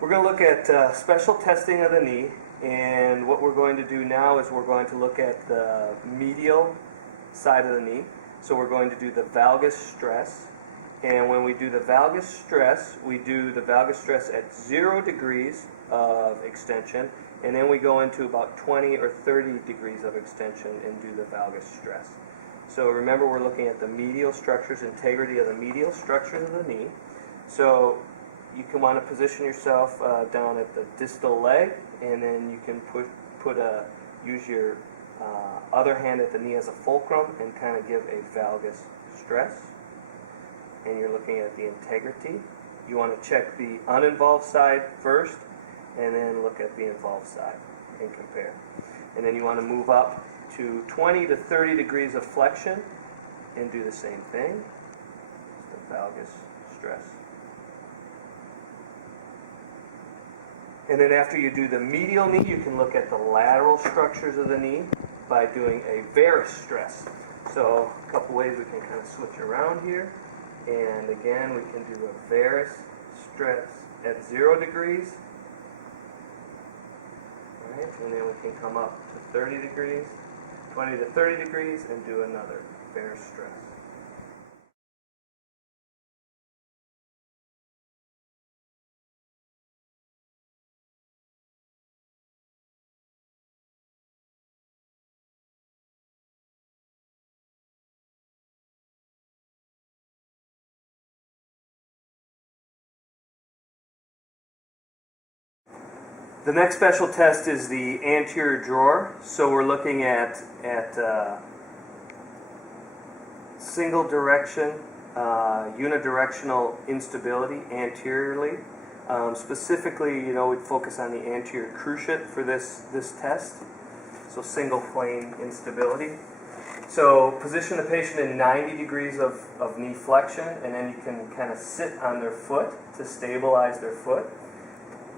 We're going to look at special testing of the knee, and what we're going to do now is we're going to look at the medial side of the knee. So we're going to do the valgus stress, and when we do the valgus stress, we do the valgus stress at 0 degrees of extension, and then we go into about 20 or 30 degrees of extension and do the valgus stress. So remember, we're looking at the medial structures, integrity of the medial structures of the knee. So you can want to position yourself down at the distal leg, and then you can use your other hand at the knee as a fulcrum and kind of give a valgus stress. And you're looking at the integrity. You want to check the uninvolved side first, and then look at the involved side and compare. And then you want to move up to 20 to 30 degrees of flexion and do the same thing. The valgus stress. And then after you do the medial knee, you can look at the lateral structures of the knee by doing a varus stress. So a couple ways we can kind of switch around here. And again, we can do a varus stress at 0 degrees. All right, and then we can come up to 30 degrees, 20 to 30 degrees, and do another varus stress. The next special test is the anterior drawer. So we're looking at single direction, unidirectional instability anteriorly. Specifically, we'd focus on the anterior cruciate for this test. So single plane instability. So position the patient in 90 degrees of knee flexion, and then you can kind of sit on their foot to stabilize their foot.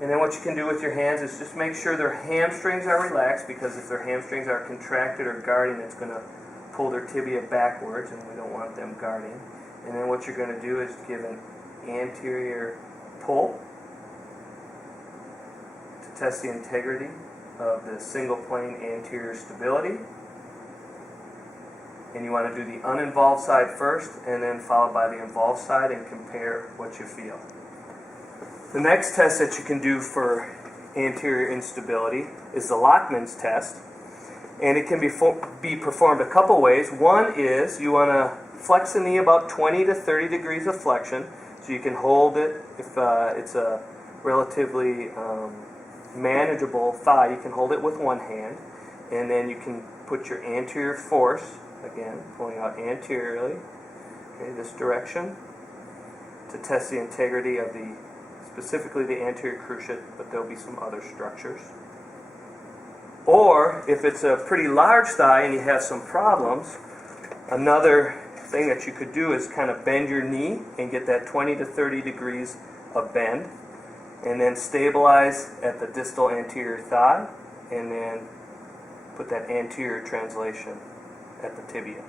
And then what you can do with your hands is just make sure their hamstrings are relaxed, because if their hamstrings are contracted or guarding, it's going to pull their tibia backwards, and we don't want them guarding. And then what you're going to do is give an anterior pull to test the integrity of the single plane anterior stability. And you want to do the uninvolved side first, and then followed by the involved side, and compare what you feel. The next test that you can do for anterior instability is the Lachman's test, and it can be performed a couple ways. One is you want to flex the knee about 20 to 30 degrees of flexion, so you can hold it. If it's a relatively manageable thigh, you can hold it with one hand, and then you can put your anterior force, again pulling out anteriorly, okay, this direction, to test the integrity of specifically the anterior cruciate, but there'll be some other structures. Or if it's a pretty large thigh and you have some problems, another thing that you could do is kind of bend your knee and get that 20 to 30 degrees of bend, and then stabilize at the distal anterior thigh, and then put that anterior translation at the tibia.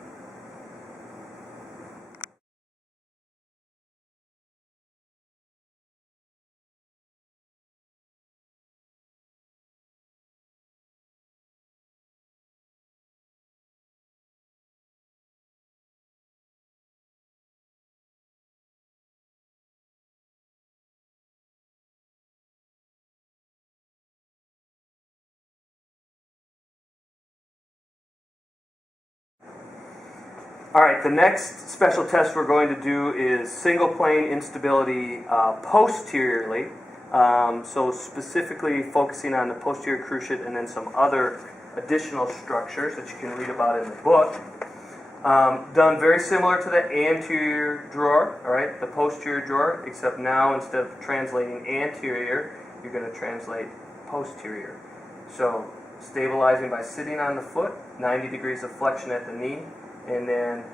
All right, the next special test we're going to do is single plane instability posteriorly. So specifically focusing on the posterior cruciate and then some other additional structures that you can read about in the book. Done very similar to the anterior drawer, all right, the posterior drawer, except now instead of translating anterior, you're going to translate posterior. So stabilizing by sitting on the foot, 90 degrees of flexion at the knee, and then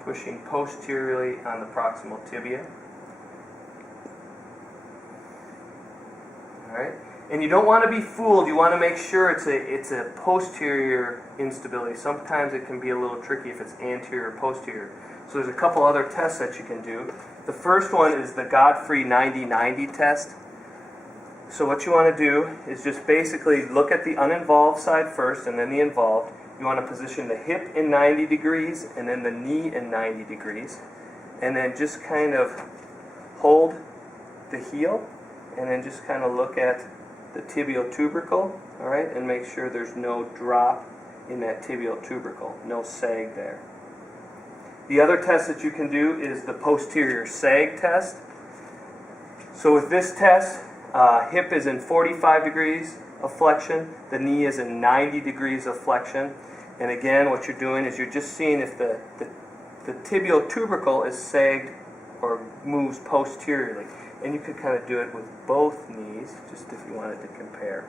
pushing posteriorly on the proximal tibia. All right, and you don't want to be fooled. You want to make sure it's a posterior instability. Sometimes it can be a little tricky if it's anterior or posterior. So there's a couple other tests that you can do. The first one is the Godfrey 90-90 test. So what you want to do is just basically look at the uninvolved side first and then the involved. You want to position the hip in 90 degrees and then the knee in 90 degrees. And then just kind of hold the heel and then just kind of look at the tibial tubercle, all right, and make sure there's no drop in that tibial tubercle, no sag there. The other test that you can do is the posterior sag test. So with this test, hip is in 45 degrees of flexion, the knee is in 90 degrees of flexion, and again what you're doing is you're just seeing if the tibial tubercle is sagged or moves posteriorly. And you could kind of do it with both knees, just if you wanted to compare.